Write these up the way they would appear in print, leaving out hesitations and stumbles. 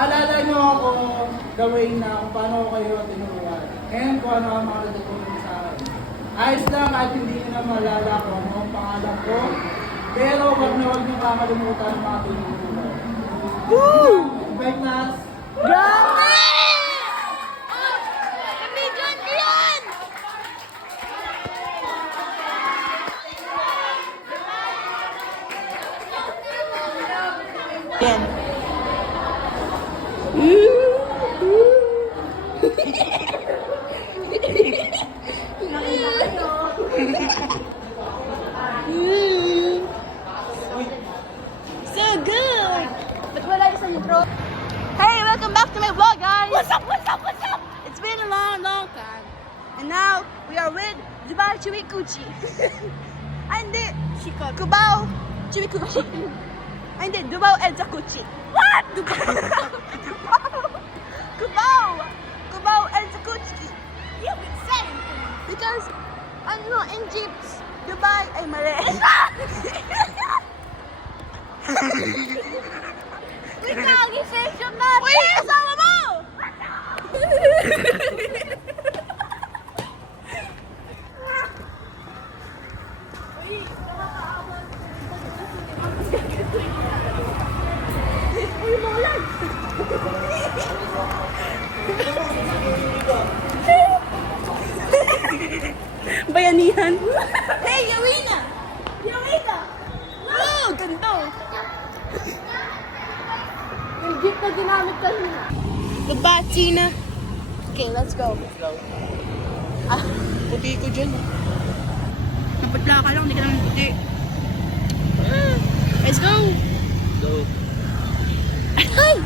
Maalala nyo ako the way na kung paano ko kayo tinuruan. And kung ano ang mga natutunan sa akin. Ayos lang at hindi nyo na maalala kung ano ang pangalan ko. Pero wag na wag nyo kakalimutan ang mga tinuruan. Woo! Bye class! Grabe! Kamidyan ko yan! Yan. So good! But wala isang intro. Hey, welcome back to my vlog, guys! What's up, what's up, what's up? It's been a long, long time. And now, we are with Dubai Chiwikuchi. Ay, hindi. Cubao Chiwikuchi. Ay, hindi. Dubai Enzakuchi. What? Cubao Enzakuchi. You've been saying things. Because, ano, in Jeeps, Dubai ay mali. Wait lang, i-session natin! Uy, kasama mo! Uy, maulan! Bayanihan! Hey, Yawina! Yawina! Oh, ganda! Yung jeep na ginamit kanina. Goodbye, Tina. Okay, let's go. Ah, puti ko dyan. Napatla ka lang, hindi ka lang puti. Let's go. Go. Ay!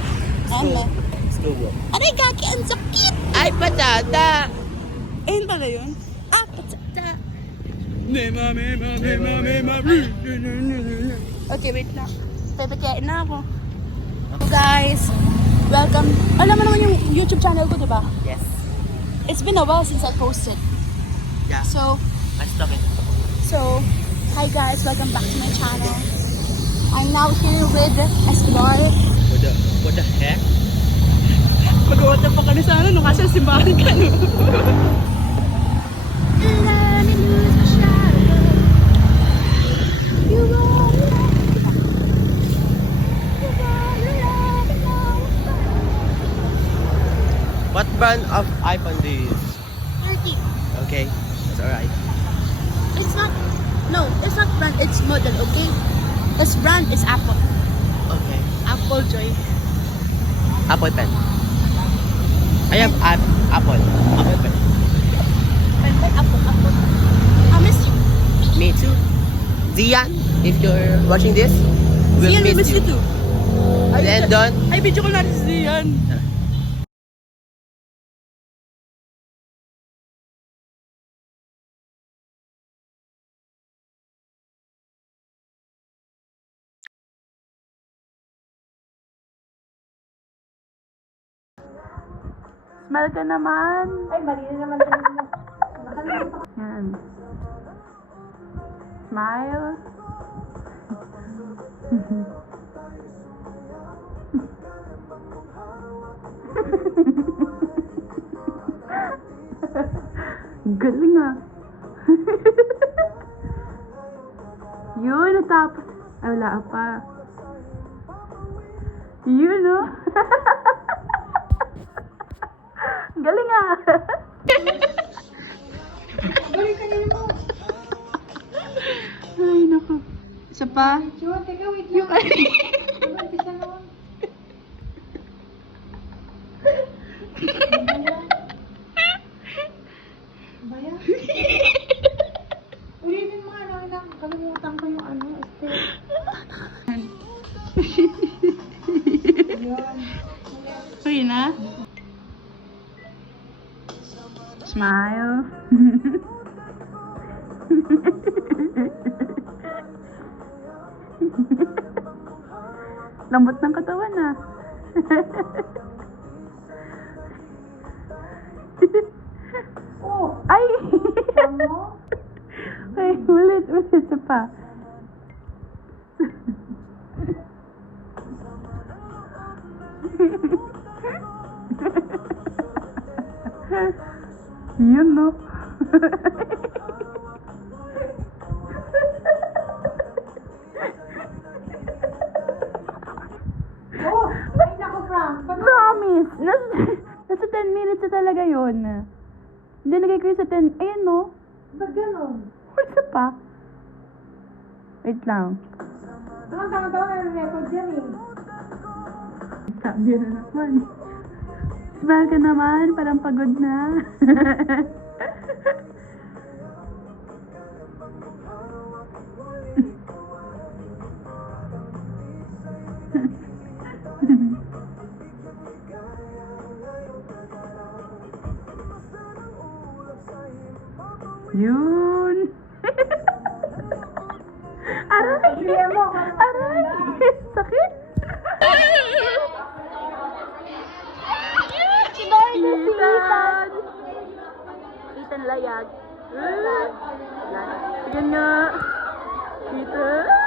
Tama. Let's go, bro. Aray, kaki, ang sakit! Ay, patata! Ayun pala yun? Ah, patsata. Okay, wait lang. Pepekain na ako. So guys, welcome. Alam mo naman yung YouTube channel ko, diba? Yes. It's been a while since I posted. Yeah. So, I'm stuck in. hi guys, welcome back to my channel. I'm now here with Escobar. What the heck? Mag-uwata pa kami sa ano, nung kasi simbahan ka, no? What brand of iPhone do you use? 30. Okay, that's alright. It's not, no, it's not brand, it's model, okay? This brand is Apple. Okay. Apple Joy. Apple pen. I have Apple. Apple pen. Apple. I miss you. Me too. Zian, if you're watching this, we'll Zian, I miss you. too. Landon. Ay, video ko natin si Zian. Smile ka naman. Ay, mali na naman. Yan. Smile. Galing ah. Yun, natapos. Ay, wala pa. Yun, no? Galing ah. Galing ka nila mo. Ay, naku. Isa pa? Teka, wait Yung lang. Umpisa naman. Baya? Ulitin mo nga, nakalimutan ko yung ano, step. Yun. Uy na. Smile. Lambot ng katawan ah. Oh! Ay! Ano? Ay, ulit isa pa. Yun, no? Oh, ay naku, Frank. Promise! Nasa 10 minutes na talaga yun. Hindi nagay ko yung sa 10. Ayan, no? Ba't ganun? Wala pa. Wait lang. Tama daw na-record yan eh. Sabi na naman. Smile ka naman, parang pagod na. Yun. Aray! Sige mo, Aray! Sakit! Ethan! Ethan layag. Yan nga. Ethan!